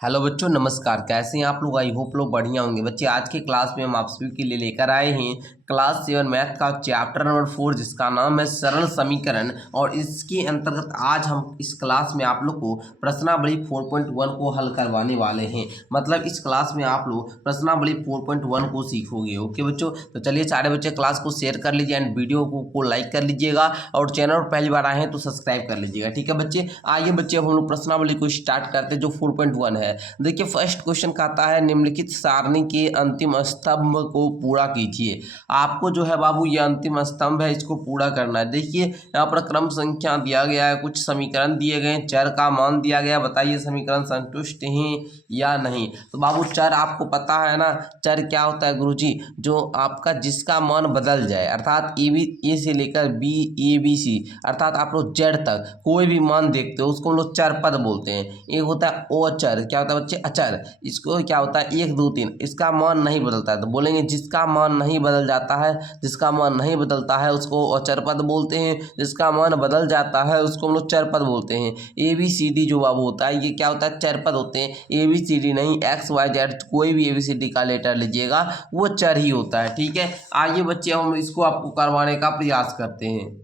Hello बच्चों, नमस्कार। कैसे हैं आप लोग? आई होप लोग बढ़िया होंगे। बच्चे, आज के क्लास में हम आप सभी के लिए लेकर आए हैं क्लास 7 मैथ का चैप्टर नंबर 4, जिसका नाम है सरल समीकरण। और इसके अंतर्गत आज हम इस क्लास में आप लोग को प्रश्नावली 4.1 को हल करवाने वाले हैं। मतलब इस क्लास में आप लोग प्रश्नावली 4.1 को सीखोगे। ओके बच्चों, तो चलिए सारे बच्चे क्लास को शेयर कर लीजिए एंड वीडियो को लाइक कर लीजिएगा, और चैनल पर पहली बार आए हैं तो सब्सक्राइब कर लीजिएगा। ठीक है बच्चे, आइए बच्चे हम लोग प्रश्नावली को स्टार्ट करते हैं जो 4.1 है। देखिए, फर्स्ट क्वेश्चन कहता है निम्नलिखित सारणी के अंतिम स्तंभ को पूरा कीजिए। आपको जो है बाबू ये अंतिम स्तंभ है, इसको पूरा करना है। देखिए यहाँ पर क्रम संख्या दिया गया है, कुछ समीकरण दिए गए, चर का मान दिया गया। बताइए समीकरण संतुष्ट हैं या नहीं। तो बाबू चर आपको पता है ना, चर क्या होता है गुरुजी? जो आपका जिसका मान बदल जाए, अर्थात ए से लेकर बी, ए बी सी, अर्थात आप लोग जेड तक कोई भी मान देखते हो उसको हम लोग चर पद बोलते हैं। एक होता है अचर, क्या होता है बच्चे? अचर। इसको क्या होता है? 1 2 3, इसका मान नहीं बदलता है तो बोलेंगे जिसका मान नहीं बदल जाता है, जिसका मान नहीं बदलता है उसको अचर पद बोलते हैं। जिसका मान बदल जाता है उसको हम लोग चर पद बोलते हैं। ए बी सी डी जो बाबू होता है ये क्या होता है? चर पद होते हैं। ए बी सी डी नहीं, एक्स वाई जेड कोई भी ए बी सी डी का लेटर लीजिएगा वो चर ही होता है। ठीक है, आइए बच्चे हम इसको आपको करवाने का प्रयास करते हैं।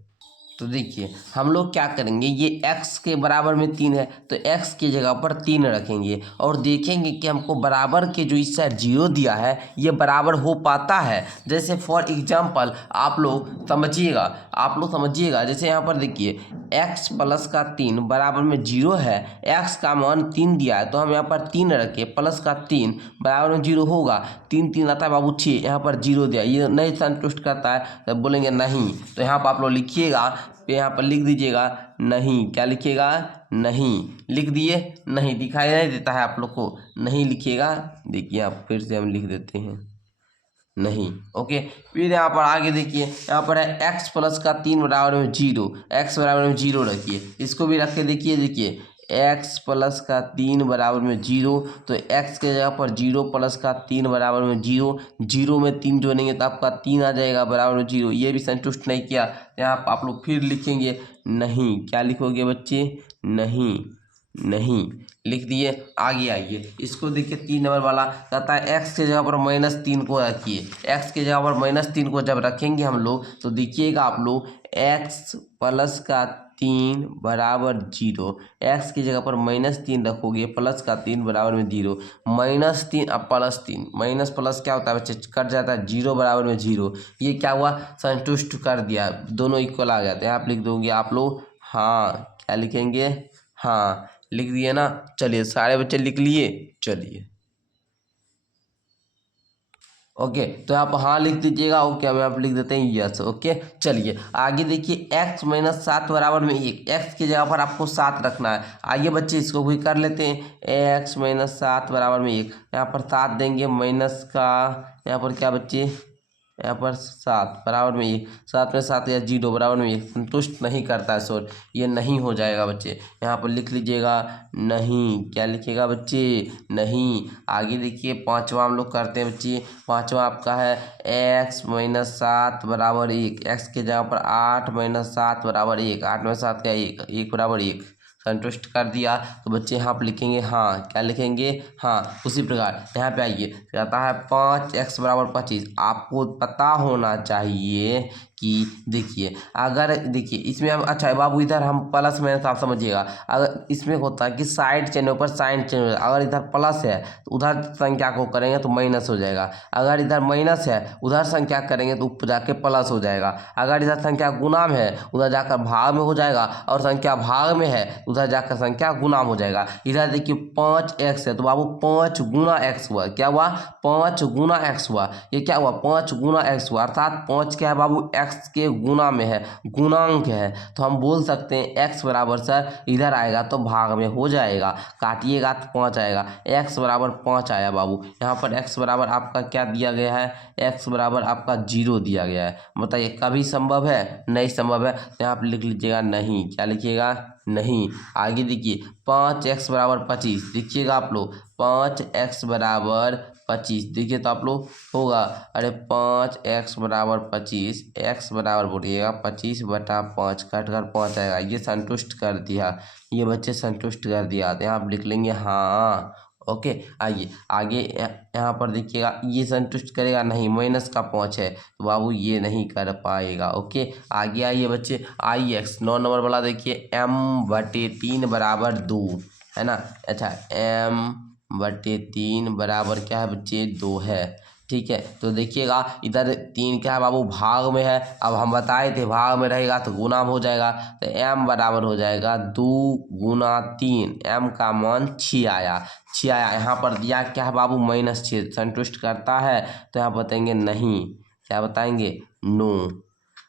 तो देखिए हम लोग क्या करेंगे, ये x के बराबर में 3 है तो x की जगह पर 3 रखेंगे और देखेंगे कि हमको बराबर के जो इस साइड 0 दिया है ये बराबर हो पाता है। जैसे फॉर एग्जांपल आप लोग समझिएगा, जैसे यहाँ पर देखिए x प्लस का 3 बराबर में 0 है। x का मान 3 दिया है तो हम यहाँ पर 3 रखे, प्लस का 3 बराबर में 0 होगा। 3 3 आता है बाबू 6, यहाँ पर 0 दिया, ये नहीं संतुष्ट करता है तो बोलेंगे नहीं। तो यहाँ पर आप लोग लिखिएगा, यहाँ पर लिख दीजिएगा नहीं। क्या लिखिएगा? नहीं। लिख दिए? नहीं दिखाई नहीं देता है आप लोग को? नहीं लिखिएगा। देखिए आप फिर से हम लिख देते हैं नहीं। ओके, फिर यहाँ पर आगे देखिए, यहाँ पर है x प्लस का 3 बराबर में 0, x बराबर में 0 रखिए। इसको भी रख के देखिए x प्लस का 3 बराबर में 0, तो x के जगह पर 0 प्लस का 3 बराबर में 0, 0 में 3 जोड़ेंगे तो आपका 3 आ जाएगा बराबर में 0। ये भी संतुष्ट नहीं किया, यहाँ आप लोग फिर लिखेंगे नहीं। क्या लिखोगे बच्चे? नहीं। नहीं लिख दिए। आगे आइए, इसको देखिए 3 नंबर वाला कहता है x के जगह पर -3 को रखिए। x के जगह पर -3 को जब रखेंगे हम लोग तो देखिएगा आप लोग x प्लस का 3 बराबर 0, x की जगह पर -3 रखोगे, प्लस का 3 बराबर में 0, -3 अब +3, माइनस प्लस क्या होता है बच्चे? कट जाता है, 0 बराबर में 0। ये क्या हुआ? संतुष्ट कर दिया, दोनों इक्वल आ जाते हैं। आप लिख दोगे आप लोग हाँ। क्या लिखेंगे? हाँ। लिख दिए ना? चलिए सारे बच्चे लिख लिए। चलिए ओके, तो आप हाँ लिख दीजिएगा। ओके, अब आप लिख देते हैं यस। ओके, चलिए आगे देखिए x - 7 बराबर में 1, x की जगह पर आपको 7 रखना है। आइए बच्चे इसको भी कर लेते हैं। x - 7 बराबर में 1, यहाँ पर 7 देंगे, माइनस का यहाँ पर क्या बच्चे? यहाँ पर 7 बराबर में 1, 7 में 7 या 0 बराबर में 1, संतुष्ट नहीं करता है सर, ये नहीं हो जाएगा बच्चे। यहाँ पर लिख लीजिएगा नहीं। क्या लिखिएगा बच्चे? नहीं। आगे देखिए पांचवा हम लोग करते हैं बच्चे। पांचवा आपका है x - 7 बराबर 1, x के जगह पर 8 - 7 बराबर 1, 8 में 7 का 1, 1 बराबर 1, संतुष्ट कर दिया। तो बच्चे यहाँ पर लिखेंगे हाँ। क्या लिखेंगे? हाँ। उसी प्रकार यहाँ पे आइए, कहता है 5x बराबर 25। आपको पता होना चाहिए कि देखिए, अगर देखिए इसमें हम अच्छा बाबू इधर हम प्लस में, आप समझिएगा, अगर इसमें होता है कि साइड चेन ऊपर साइन चेन, अगर इधर प्लस है तो उधर संख्या को करेंगे तो माइनस हो जाएगा। अगर इधर माइनस है उधर संख्या करेंगे तो ऊपर जाके प्लस हो जाएगा। अगर इधर संख्या गुणा में है उधर जाकर भाग में हो जाएगा, और संख्या भाग में है उधर जाकर संख्या गुणा हो जाएगा। इधर देखिए 5x है तो बाबू 5 गुना x हुआ। क्या हुआ? 5 गुना x हुआ। ये क्या हुआ? 5 गुना x हुआ, अर्थात 5 क्या है बाबू? x के गुना में है, गुणांक है। तो हम बोल सकते हैं x बराबर सर इधर आएगा तो भाग में हो जाएगा, काटिएगा तो 5 आएगा। x बराबर 5 आया बाबू। यहाँ पर x बराबर आपका क्या दिया गया है? x बराबर आपका 0 दिया गया है। बताइए कभी संभव है? नहीं संभव है। तो यहाँ पर लिख लीजिएगा नहीं। क्या लिखिएगा? नहीं। आगे देखिए 5x बराबर 25, देखिएगा आप लोग 5x बराबर 25, देखिए तो आप लोग होगा, अरे 5x बराबर 25, x बराबर बोलिएगा 25/5, कट कर 5 आएगा। ये संतुष्ट कर दिया, ये बच्चे संतुष्ट कर दिया। तो यहाँ आप लिख लेंगे हाँ। ओके। आइए आगे यहाँ पर देखिएगा, ये संतुष्ट करेगा नहीं, माइनस का 5 है तो बाबू ये नहीं कर पाएगा। ओके, आगे आइए बच्चे, आई एक्स 9 नंबर वाला देखिए, m/3 बराबर 2 है ना। अच्छा, m/3 बराबर क्या है बच्चे, 2 है। ठीक है, तो देखिएगा इधर 3 क्या है बाबू, भाग में है। अब हम बताए थे भाग में रहेगा तो गुना हो जाएगा, तो m बराबर हो जाएगा 2 गुना 3, m का मान 6 आया। 6 आया, यहाँ पर दिया क्या है बाबू, -6 संतुष्ट करता है, तो यहाँ बताएंगे नहीं, क्या बताएंगे, नो।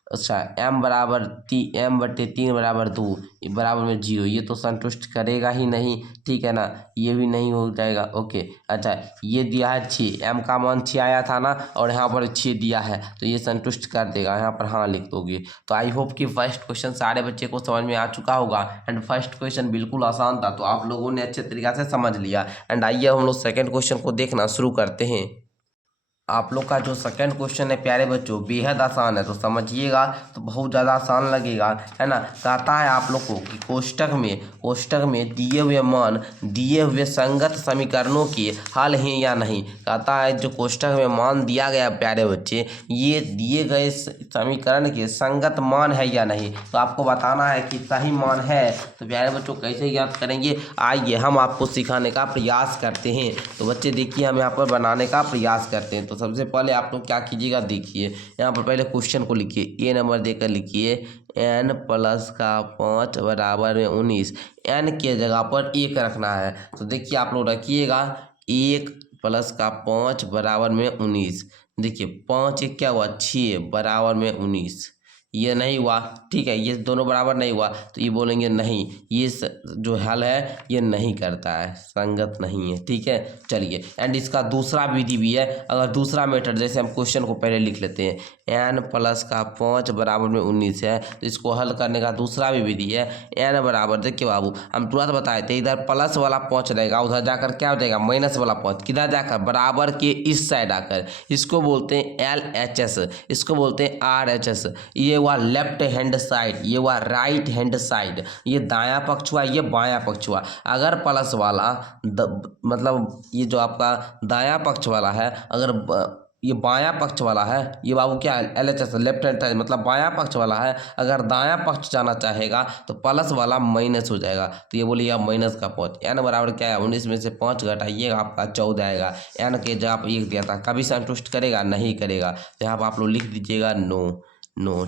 अच्छा, m/3 बराबर 2 बराबर में 0, ये तो संतुष्ट करेगा ही नहीं। ठीक है ना, ये भी नहीं हो जाएगा। ओके, अच्छा ये दिया है 6, m का मान 6 आया था ना, और यहाँ पर 6 दिया है तो ये संतुष्ट कर देगा, यहाँ पर हाँ लिख दोगे। तो आई होप कि फर्स्ट क्वेश्चन सारे बच्चे को समझ में आ चुका होगा। एंड फर्स्ट क्वेश्चन बिल्कुल आसान था, तो आप लोगों ने अच्छे तरीके से समझ लिया। एंड आइए हम लोग सेकेंड क्वेश्चन को देखना शुरू करते हैं। आप लोग का जो सेकंड क्वेश्चन है प्यारे बच्चों, बेहद आसान है, तो समझिएगा तो बहुत ज़्यादा आसान लगेगा, है ना। कहता है आप लोग को कि कोष्टक में दिए हुए मान दिए हुए संगत समीकरणों के हल हैं या नहीं। कहता है जो कोष्टक में मान दिया गया प्यारे बच्चे, ये दिए गए समीकरण के संगत मान है या नहीं, तो आपको बताना है कि सही मान है। तो प्यारे बच्चों कैसे याद करेंगे, आइए हम आपको सिखाने का प्रयास करते हैं। तो बच्चे देखिए, हम यहाँ पर बनाने का प्रयास करते हैं। तो सबसे पहले आप लोग क्या कीजिएगा, देखिए यहाँ पर पहले क्वेश्चन को लिखिए, ए नंबर देकर लिखिए n + 5 बराबर में 19, n के जगह पर 1 रखना है। तो देखिए आप लोग रखिएगा 1 + 5 बराबर में 19। देखिए 5 1 क्या हुआ, 6 बराबर में 19, ये नहीं हुआ। ठीक है, ये दोनों बराबर नहीं हुआ, तो ये बोलेंगे नहीं, ये जो हल है ये नहीं करता है, संगत नहीं है। ठीक है, चलिए। एंड इसका दूसरा विधि भी है, अगर दूसरा मेथड, जैसे हम क्वेश्चन को पहले लिख लेते हैं, n + 5 बराबर में 19 है, तो इसको हल करने का दूसरा भी विधि है। n बराबर, देखिए बाबू हम तुरंत बताए थे, इधर प्लस वाला 5 रहेगा, उधर जाकर क्या हो जाएगा, माइनस वाला 5, किधर जाकर, बराबर के इस साइड आकर। इसको बोलते हैं LHS, इसको बोलते हैं RHS। ये हुआ लेफ्ट हैंड साइड, ये हुआ राइट हैंड साइड, ये दायां पक्ष हुआ, ये बायां पक्ष हुआ। अगर प्लस वाला मतलब ये जो आपका दायां पक्ष वाला है, अगर ये बायां पक्ष वाला है, ये बाबू क्या है, LHS लेफ्ट हैंड साइड, मतलब बायां पक्ष वाला है, अगर दायां पक्ष जाना चाहेगा तो प्लस वाला माइनस हो जाएगा। तो ये बोलिए -5, n बराबर क्या है, 19 में से 5 घटाइएगा, आपका 14 आएगा। n के जगह पर 1 दिया था, कभी संतुष्ट करेगा, नहीं करेगा। तो यहाँ पर आप लोग लिख दीजिएगा नो।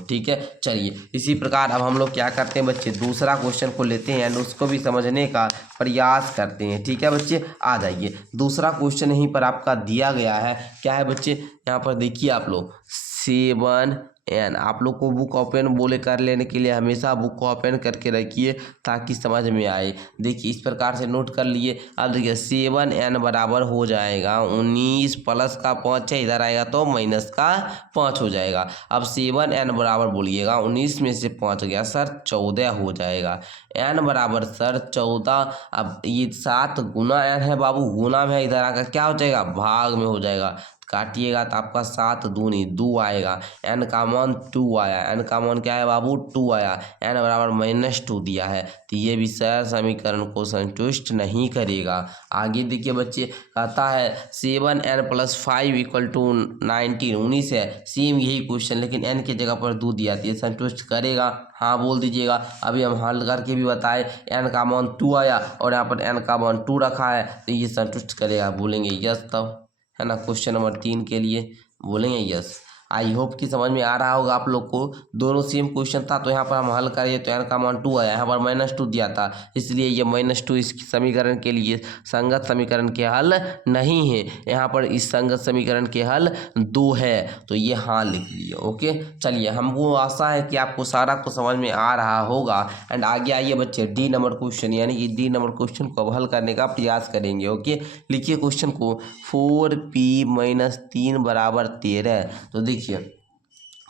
ठीक है, चलिए इसी प्रकार अब हम लोग क्या करते हैं बच्चे, दूसरा क्वेश्चन को लेते हैं एंड उसको भी समझने का प्रयास करते हैं। ठीक है बच्चे, आ जाइए, दूसरा क्वेश्चन यहीं पर आपका दिया गया है। क्या है बच्चे, यहाँ पर देखिए आप लोग 7n, आप लोग को बुक ओपन बोले कर लेने के लिए हमेशा बुक ओपन करके रखिए ताकि समझ में आए। देखिए इस प्रकार से नोट कर लिए। अब देखिए 7n बराबर हो जाएगा 19 प्लस का 5 है, इधर आएगा तो माइनस का 5 हो जाएगा। अब 7n बराबर बोलिएगा, 19 में से 5 गया सर 14 हो जाएगा। n बराबर सर 14, अब ये 7 गुना n है बाबू, गुना में है, इधर आकर क्या हो जाएगा, भाग में हो जाएगा। काटिएगा तो आपका 7 दूनी 2 आएगा। n का मान 2 आया, n का मान क्या है बाबू, 2 आया। n बराबर -2 दिया है, तो ये भी समीकरण को संतुष्ट नहीं करेगा। आगे देखिए बच्चे, कहता है 7n + 5 = 19 है, सेम यही क्वेश्चन, लेकिन n की जगह पर 2 दिया, तो ये संतुष्ट करेगा, हाँ बोल दीजिएगा। अभी हम हल करके भी बताए, n का मान 2 आया और यहाँ पर n का मान 2 रखा है, तो ये संतुष्ट करेगा, बोलेंगे यस, तब है ना। क्वेश्चन नंबर 3 के लिए बोलेंगे यस। आई होप कि समझ में आ रहा होगा आप लोग को। दोनों सेम क्वेश्चन था, तो यहाँ पर हम हल करिए तो n का मान 2 आया, यहाँ पर -2 दिया था, इसलिए ये -2 इस समीकरण के लिए संगत समीकरण के हल नहीं है। यहाँ पर इस संगत समीकरण के हल 2 है, तो ये हाँ लिख लिए। ओके, चलिए, हमको आशा है कि आपको सारा कुछ समझ में आ रहा होगा। एंड आगे आइए बच्चे, डी नंबर क्वेश्चन, यानी कि डी नंबर क्वेश्चन को अब हल करने का प्रयास करेंगे। ओके, लिखिए क्वेश्चन को, 4p - 3 बराबर 13। तो देखिए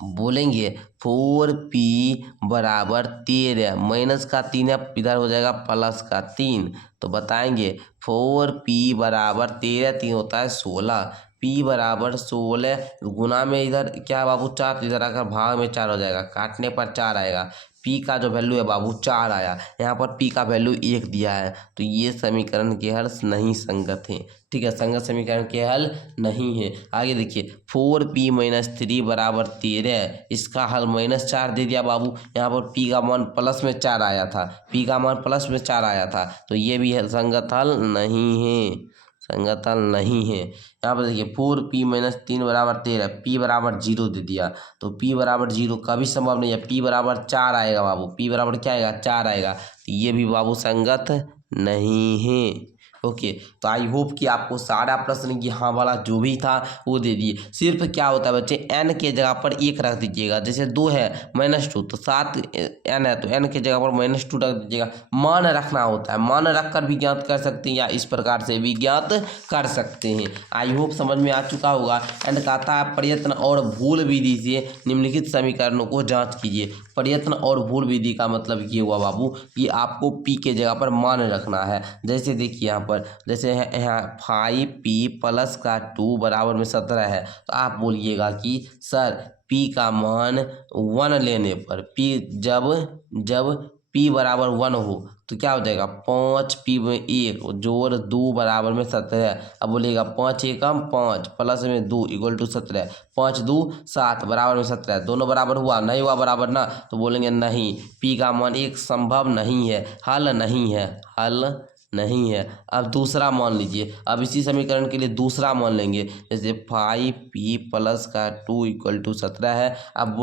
बोलेंगे 4p बराबर 13, माइनस का 3 है, इधर हो जाएगा प्लस का 3, तो बताएंगे 4p बराबर 13, 3 होता है 16, p बराबर 16 गुना में इधर क्या बाबू 4, इधर आकर भाग में 4 हो जाएगा, काटने पर 4 आएगा। पी का जो वैल्यू है बाबू 4 आया, यहाँ पर पी का वैल्यू 1 दिया है, तो ये समीकरण के हल नहीं संगत हैं। ठीक है, संगत समीकरण के हल नहीं है। आगे देखिए 4p - 3 बराबर 13, इसका हल -4 दे दिया बाबू। यहाँ पर p का मान प्लस में 4 आया था, p का मान प्लस में 4 आया था, तो ये भी संगत हल नहीं है, संगत हल नहीं है। यहाँ पर देखिए 4p - 3 बराबर 13, p बराबर 0 दे दिया, तो p बराबर 0 कभी संभव नहीं है। p बराबर 4 आएगा बाबू, p बराबर क्या आएगा 4 आएगा, तो ये भी बाबू संगत नहीं है। ओके, तो आई होप कि आपको सारा प्रश्न यहाँ वाला जो भी था वो दे दिए। सिर्फ क्या होता है बच्चे, n के जगह पर 1 रख दीजिएगा। जैसे 2 है -2, तो 7 n है, तो n के जगह पर -2 रख दीजिएगा। मान रखना होता है, मान रख कर भी ज्ञात कर सकते हैं या इस प्रकार से भी ज्ञात कर सकते हैं। आई होप समझ में आ चुका होगा। एंड कहता है प्रयत्न और भूल विधि से निम्नलिखित समीकरणों को जाँच कीजिए। प्रयत्न और भूल विधि का मतलब ये हुआ बाबू कि आपको p के जगह पर मान रखना है। जैसे देखिए यहाँ पर, जैसे है यहाँ 5p + का 2 बराबर में 17 है, तो आप बोलिएगा कि सर p का मान 1 लेने पर, p जब p बराबर 1 हो तो क्या हो जाएगा, 5p में 1 जोड़ 2 बराबर में 17। अब बोलिएगा 5 एकम 5 प्लस में 2 = 17, 5 2 7 बराबर में 17, दोनों बराबर हुआ नहीं हुआ बराबर ना, तो बोलेंगे नहीं, p का मान 1 संभव नहीं है, हल नहीं है, हल नहीं है। अब दूसरा मान लीजिए, अब इसी समीकरण के लिए दूसरा मान लेंगे। जैसे 5p + का 2 = 17 है। अब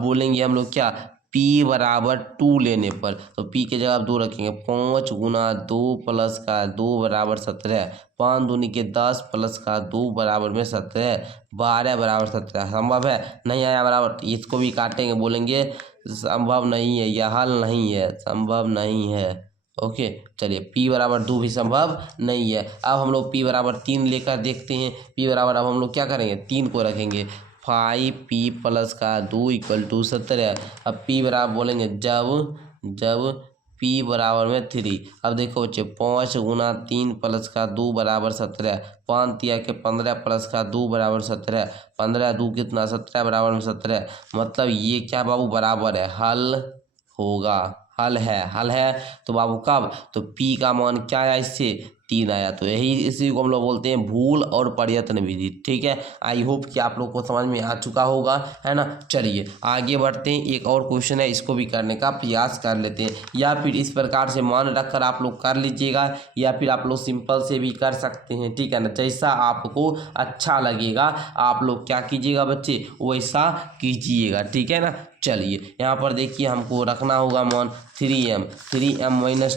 बोलेंगे हम लोग क्या, p बराबर 2 लेने पर, तो p के जगह 2 रखेंगे। 5 × 2 + का 2 बराबर 17, 5 दूनी के 10 + का 2 बराबर में 17, 12 बराबर 17। संभव है, नहीं आया बराबर, इसको भी काटेंगे, बोलेंगे संभव नहीं है, यह हल नहीं है, संभव नहीं है। ओके, चलिए p बराबर 2 भी संभव नहीं है। अब हम लोग p बराबर 3 लेकर देखते हैं। p बराबर अब हम लोग क्या करेंगे, 3 को रखेंगे। 5p + का 2 = 17। अब p बराबर बोलेंगे जब p बराबर में 3। अब देखो बच्चे 5 × 3 + का 2 बराबर 17, 5 तिया के 15 + का 2 बराबर 17, 15 2 कितना 17 बराबर में 17। मतलब ये क्या बाबू बराबर है, हल होगा, हल है। तो बाबू कब, तो p का मान क्या आया, इससे 3 आया। तो इसी को हम लोग बोलते हैं भूल और प्रयत्न विधि। ठीक है, आई होप कि आप लोग को समझ में आ चुका होगा, है ना। चलिए आगे बढ़ते हैं, एक और क्वेश्चन है, इसको भी करने का प्रयास कर लेते हैं। या फिर इस प्रकार से मान रखकर आप लोग कर लीजिएगा, या फिर आप लोग सिंपल से भी कर सकते हैं। ठीक है ना, जैसा आपको अच्छा लगेगा आप लोग क्या कीजिएगा बच्चे, वैसा कीजिएगा। ठीक है ना। चलिए यहाँ पर देखिए, हमको रखना होगा मान 3m -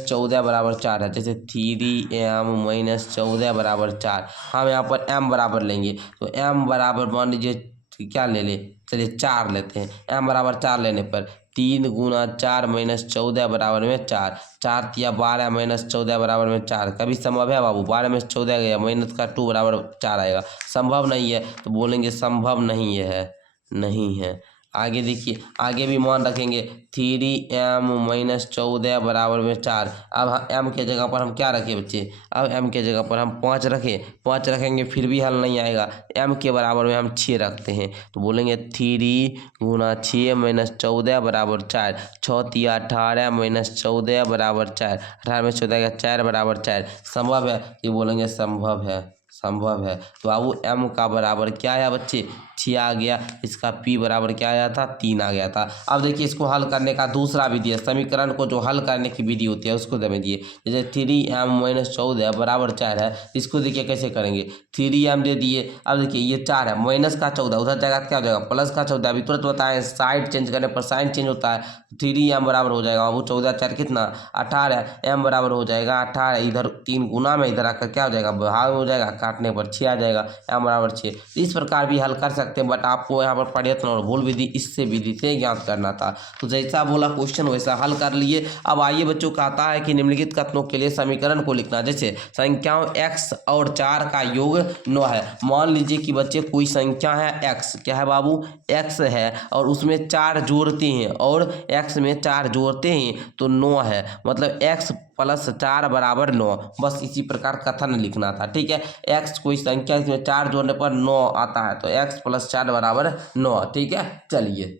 14 बराबर 4 है। जैसे 3m - 14 बराबर 4, हम यहाँ पर m बराबर लेंगे, तो m बराबर मान लीजिए क्या ले ले, चलिए 4 लेते हैं। m बराबर 4 लेने पर 3 × 4 - 14 बराबर में 4, 4 तिया 12 - 14 बराबर में 4। कभी संभव है बाबू, 12 में 14 गया, माइनस का 2 बराबर 4 आएगा, संभव नहीं है, तो बोलेंगे संभव नहीं है, नहीं है। आगे देखिए, आगे भी मान रखेंगे 3m - 14 बराबर में 4। अब m के जगह पर हम क्या रखें बच्चे, अब m के जगह पर हम 5 रखें, 5 रखेंगे फिर भी हल नहीं आएगा। m के बराबर में हम 6 रखते हैं, तो बोलेंगे 3 × 6 - 14 बराबर 4, 6 तिया 18 - 14 बराबर 4, 18 में 14 का 4 बराबर 4। संभव है, ये बोलेंगे संभव है, संभव है। तो बाबू m का बराबर क्या आया बच्चे, 6 आ गया। इसका p बराबर क्या आया था, 3 आ गया था। अब देखिए इसको हल करने का दूसरा विधि है, समीकरण को जो हल करने की विधि होती है उसको समझिए। जैसे 3m - 14 बराबर 4 है, इसको देखिए कैसे करेंगे। 3m दे दिए, अब देखिए ये 4 है, माइनस का 14 उधर जाएगा क्या हो जाएगा, प्लस का 14। अभी तुरंत बताएं, साइड चेंज करने पर साइन चेंज होता है। 3m बराबर हो जाएगा बाबू 14 4 कितना 18, m बराबर हो जाएगा 18, इधर 3 गुना में इधर आकर क्या हो जाएगा, भाग में हो जाएगा, काटने पर 6 आ जाएगा, m बराबर 6। इस प्रकार भी हल कर सकते हैं, बट आपको यहाँ पर प्रयत्न और भूल विधि इससे विधि से ज्ञात करना था। तो जैसा बोला क्वेश्चन वैसा हल कर लिए। अब आइए बच्चों, कहता है कि निम्नलिखित कथनों के लिए समीकरण को लिखना। जैसे संख्याओं x और 4 का योग 9 है। मान लीजिए कि बच्चे कोई संख्या है x, क्या है बाबू, x है, और उसमें 4 जोड़ते हैं, और x में 4 जोड़ते हैं तो 9 है। मतलब x + 4 बराबर 9। बस इसी प्रकार कथन लिखना था। ठीक है, x कोई संख्या, इसमें 4 जोड़ने पर 9 आता है, तो x + 4 बराबर 9। ठीक है, चलिए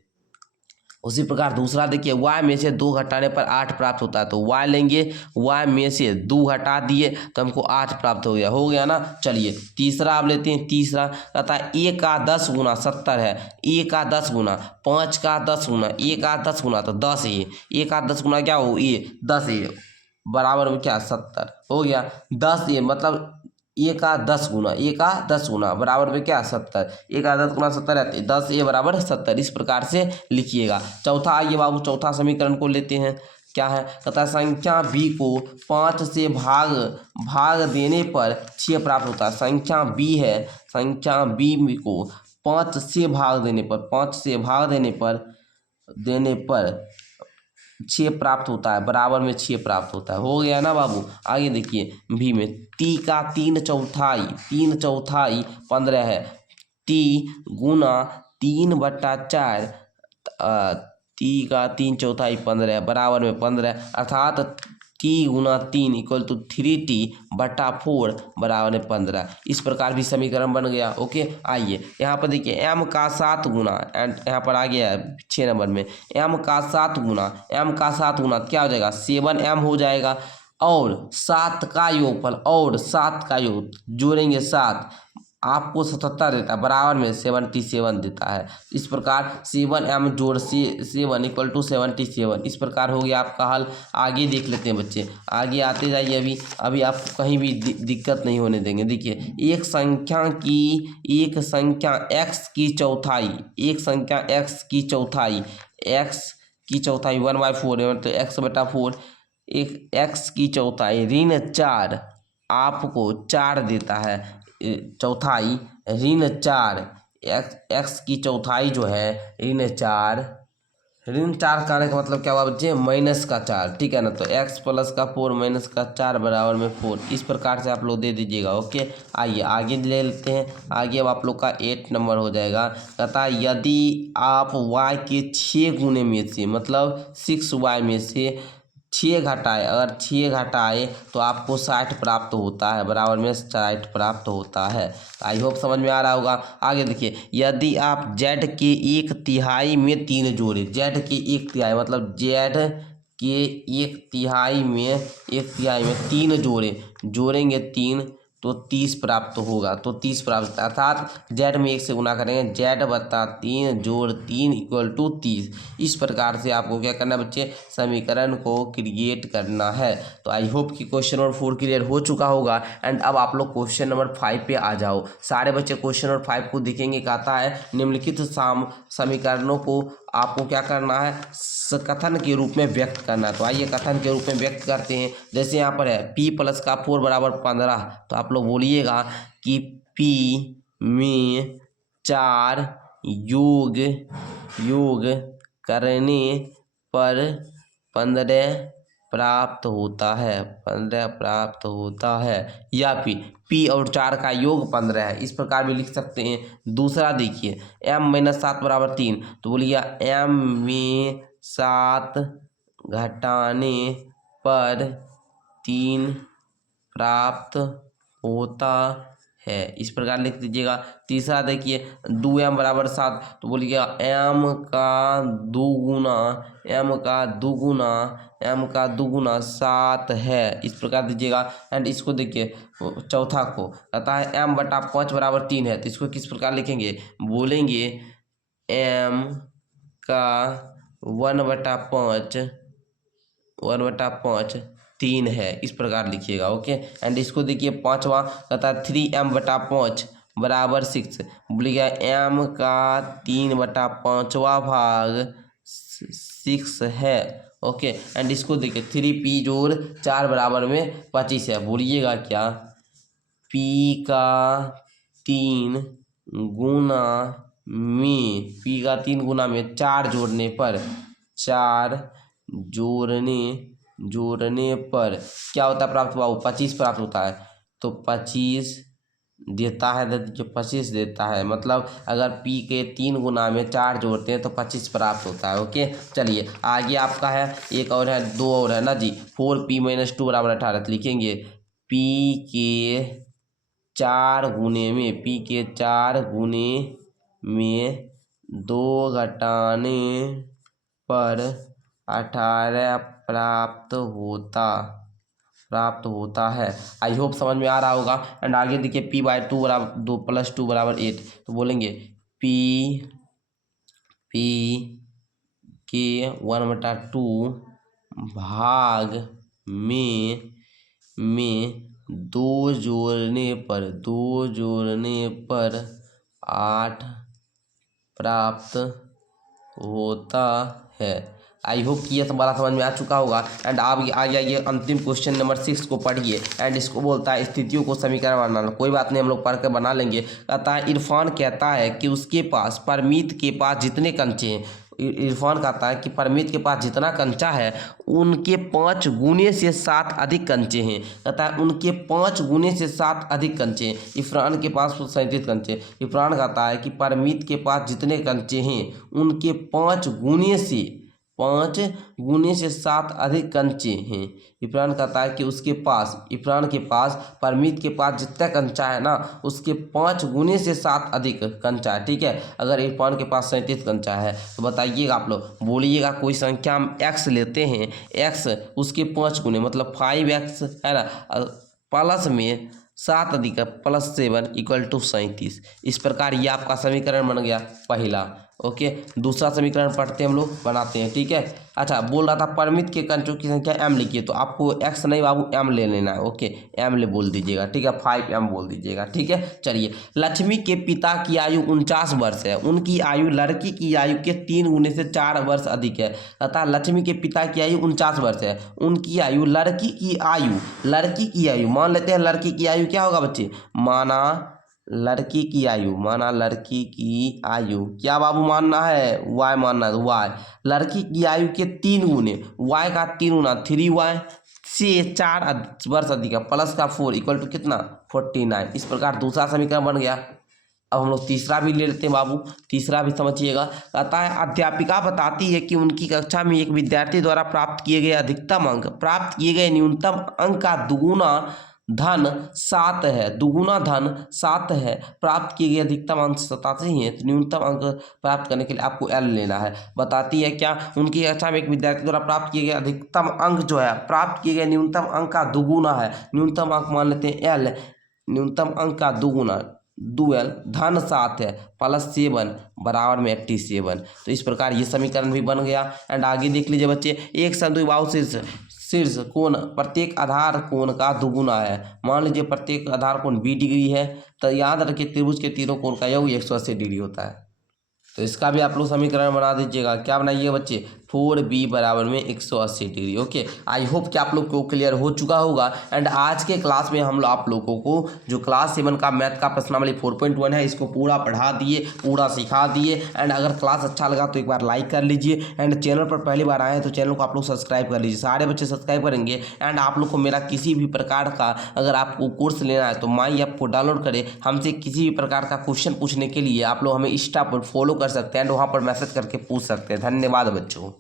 उसी प्रकार दूसरा देखिए y में से 2 घटाने पर 8 प्राप्त होता है, तो y लेंगे, y में से 2 घटा दिए तो हमको 8 प्राप्त हो गया ना। चलिए तीसरा आप लेते हैं। तीसरा कहता है a का 10 गुना 70 है, a का 10 गुना, 5 का 10 गुना, a का 10 गुना तो 10 a का 10 गुना क्या हो, a 10 बराबर में क्या 70 हो गया। 10 मतलब ए का 10 गुना, ए का 10 गुना बराबर में क्या 70, ए का 10 गुना 70 है, 10 ए बराबर 70, इस प्रकार से लिखिएगा। चौथा आइए बाबू, चौथा समीकरण को लेते हैं। क्या है, कहता है संख्या b को 5 से भाग देने पर 6 प्राप्त होता है। संख्या b है, संख्या b को 5 से भाग देने पर, 5 से भाग देने पर 6 प्राप्त होता है, बराबर में 6 प्राप्त होता है। हो गया ना बाबू। आगे देखिए भी में ती का 3/4 15 है, ती गुना 3/4 ती का 3/4 15 है, बराबर में 15, अर्थात T Guna 3 equal to 3t/4 बराबर में 15। इस प्रकार भी समीकरण बन गया। ओके, आइए यहाँ पर देखिए m का 7 गुना, एंड यहाँ पर आ गया है 6 नंबर में m का 7 गुना, m का 7 गुना क्या हो जाएगा 7m हो जाएगा, और 7 का योगफल, और 7 का योग जोड़ेंगे 7 आपको 77 देता है, बराबर में 77 देता है। इस प्रकार 7m जोड़ 7 इक्वल टू 77, इस प्रकार हो गया आपका हल। आगे देख लेते हैं बच्चे, आगे आते जाइए। अभी आपको कहीं भी दिक्कत नहीं होने देंगे। देखिए एक संख्या x की चौथाई, एक संख्या x की चौथाई, x की चौथाई 1/4 मतलब x/4, एक x की चौथाई ऋण 4 आपको 4 देता है, चौथाई ऋण 4, x की चौथाई जो है ऋण 4, ऋण 4 करने का मतलब क्या हुआ बच्चे, -4, ठीक है ना। तो x + का 4 - का 4 बराबर में 4, इस प्रकार से आप लोग दे दीजिएगा। ओके, आइए आगे ले लेते हैं। आगे अब आप लोग का 8 नंबर हो जाएगा। कहता है यदि आप y के 6 गुने में से, मतलब 6y में से 6 घटाए, अगर 6 घटाए तो आपको 60 प्राप्त होता है, बराबर में 60 प्राप्त होता है। आई होप समझ में आ रहा होगा। आगे देखिए यदि आप z के 1/3 में 3 जोड़े, z के 1/3 मतलब z के 1/3 में 3 जोड़ेंगे 3 तो 30 प्राप्त होगा। तो 30 प्राप्त अर्थात z में 1 से गुना करेंगे, z/3 जोड़ 3 इक्वल टू 30। इस प्रकार से आपको क्या करना है बच्चे, समीकरण को क्रिएट करना है। तो आई होप कि क्वेश्चन नंबर 4 क्लियर हो चुका होगा। एंड अब आप लोग क्वेश्चन नंबर 5 पे आ जाओ। सारे बच्चे क्वेश्चन नंबर 5 को देखेंगे। कहता है निम्नलिखित समीकरणों को आपको क्या करना है, कथन के रूप में व्यक्त करना है। तो आइए कथन के रूप में व्यक्त करते हैं। जैसे यहाँ पर है p + का 4 बराबर 15, तो आप लोग बोलिएगा कि p में 4 योग करने पर 15 प्राप्त होता है, 15 प्राप्त होता है, या फिर p और 4 का योग 15 है, इस प्रकार भी लिख सकते हैं। दूसरा देखिए m - 7 बराबर 3, तो बोलिए m में 7 घटाने पर 3 प्राप्त होता है, इस प्रकार लिख दीजिएगा। तीसरा देखिए 2m बराबर 7, तो बोलिएगा m का दुगुना 7 है, इस प्रकार दीजिएगा। एंड इसको देखिए चौथा को कहता है m/5 बराबर 3 है, तो इसको किस प्रकार लिखेंगे, बोलेंगे m का 1/5 3 है, इस प्रकार लिखिएगा। ओके, एंड इसको देखिए पांचवा कहता है 3m/5 बराबर 6, बोलिएगा m का 3/5 भाग 6 है। ओके, एंड इसको देखिए 3p जोड़ 4 बराबर में 25 है, बोलिएगा क्या p का 3 गुना में, p का 3 गुना में 4 जोड़ने पर, 4 जोड़ने पर क्या होता है प्राप्त हुआ, 25 प्राप्त होता है। तो 25 देता है, जो 25 देता है, मतलब अगर p के 3 गुना में 4 जोड़ते हैं तो 25 प्राप्त होता है। ओके, चलिए आगे आपका है, एक और है, 2 और है ना जी। 4p - 2 बराबर 18, तो लिखेंगे p के 4 गुने में 2 घटाने पर 18 प्राप्त होता है। आई होप समझ में आ रहा होगा। एंड आगे देखिए p/2 बराबर 2 + 2 = 8, तो बोलेंगे p के 1/2 भाग में 2 जोड़ने पर 8 प्राप्त होता है। आई होप कि ये तुम्हारा समझ में आ चुका होगा। एंड आप आगे आइए अंतिम क्वेश्चन नंबर 6 को पढ़िए। एंड इसको बोलता है स्थितियों को समीकरण बनाना। कोई बात नहीं, हम लोग पढ़ कर बना लेंगे। कहता है इरफान कहता है कि उसके पास परमीत के पास जितने कंचे हैं, इरफान कहता है कि परमीत के पास जितना कंचा है उनके 5 गुने से 7 अधिक कंचे हैं। कहता है उनके 5 गुने से 7 अधिक कंचे हैं। इरफान के पास 37 कंचे। इरफान कहता है कि परमीत के पास जितने कंचे हैं उनके 5 गुने से 7 अधिक कंचे हैं। इरफान कहता है कि इरफान के पास परमीत के पास जितना कंचा है ना उसके 5 गुने से 7 अधिक कंचा है। ठीक है, अगर इरफान के पास 37 कंचा है तो बताइएगा, आप लोग बोलिएगा कोई संख्या हम x लेते हैं, x उसके 5 गुने मतलब 5x है ना, प्लस में 7 अधिक +7 = 37। इस प्रकार ये आपका समीकरण बन गया पहला। ओके, दूसरा समीकरण पढ़ते हैं, हम लोग बनाते हैं। ठीक है, अच्छा बोल रहा था परमित के कंचों की संख्या m लिखिए, तो आपको x नहीं बाबू m ले लेना है। ओके, m ले बोल दीजिएगा। ठीक है, 5m बोल दीजिएगा। ठीक है, चलिए। लक्ष्मी के पिता की आयु 49 वर्ष है। उनकी आयु लड़की की आयु के 3 गुने से 4 वर्ष अधिक है। अतः लक्ष्मी के पिता की आयु 49 वर्ष है। उनकी आयु लड़की की आयु मान लेते हैं। लड़की की आयु क्या होगा बच्चे? माना लड़की की आयु क्या बाबू मानना है? y मानना है। y लड़की की आयु के 3 गुने, y का 3 गुना 3y से 4 वर्ष अधिक है, प्लस का 4 = कितना? 49। इस प्रकार दूसरा समीकरण बन गया। अब हम लोग तीसरा भी ले लेते हैं बाबू। तीसरा भी समझिएगा। कहता है अध्यापिका बताती है कि उनकी कक्षा में एक विद्यार्थी द्वारा प्राप्त किए गए न्यूनतम अंक का दुगुना धन 7 है। प्राप्त किए गए अधिकतम अंक 87 हैं। तो न्यूनतम अंक प्राप्त करने के लिए आपको L लेना है। बताती है क्या? उनकी कक्षा में एक विद्यार्थी द्वारा प्राप्त किए गए अधिकतम अंक जो है, प्राप्त किए गए न्यूनतम अंक का दुगुना है। न्यूनतम अंक मान लेते हैं L, न्यूनतम अंक का दुगुना डुअल धन 7 है +7 बराबर में 87। तो इस प्रकार ये समीकरण भी बन गया। एंड आगे देख लीजिए बच्चे, एक समद्विबाहु शीर्ष कोण प्रत्येक आधार कोण का दुगुना है। मान लीजिए प्रत्येक आधार कोण 20 डिग्री है, तो याद रखिए त्रिभुज के तीनों कोण का योग 180 डिग्री होता है। तो इसका भी आप लोग समीकरण बना दीजिएगा। क्या बनाइए बच्चे? 4b बराबर में 180 डिग्री। ओके, आई होप कि आप लोग को क्लियर हो चुका होगा। एंड आज के क्लास में हम आप लोगों को जो क्लास 7 का मैथ का प्रश्नावली 4.1 है, इसको पूरा पढ़ा दिए, पूरा सिखा दिए। एंड अगर क्लास अच्छा लगा तो एक बार लाइक कर लीजिए। एंड चैनल पर पहली बार आए हैं तो चैनल को आप लोग सब्सक्राइब कर लीजिए। सारे बच्चे सब्सक्राइब करेंगे। एंड आप लोग को मेरा किसी भी प्रकार का अगर आपको कोर्स लेना है तो माई ऐप को डाउनलोड करें। हमसे किसी भी प्रकार का क्वेश्चन पूछने के लिए आप लोग हमें इंस्टा पर फॉलो कर सकते हैं एंड वहाँ पर मैसेज करके पूछ सकते हैं। धन्यवाद बच्चों।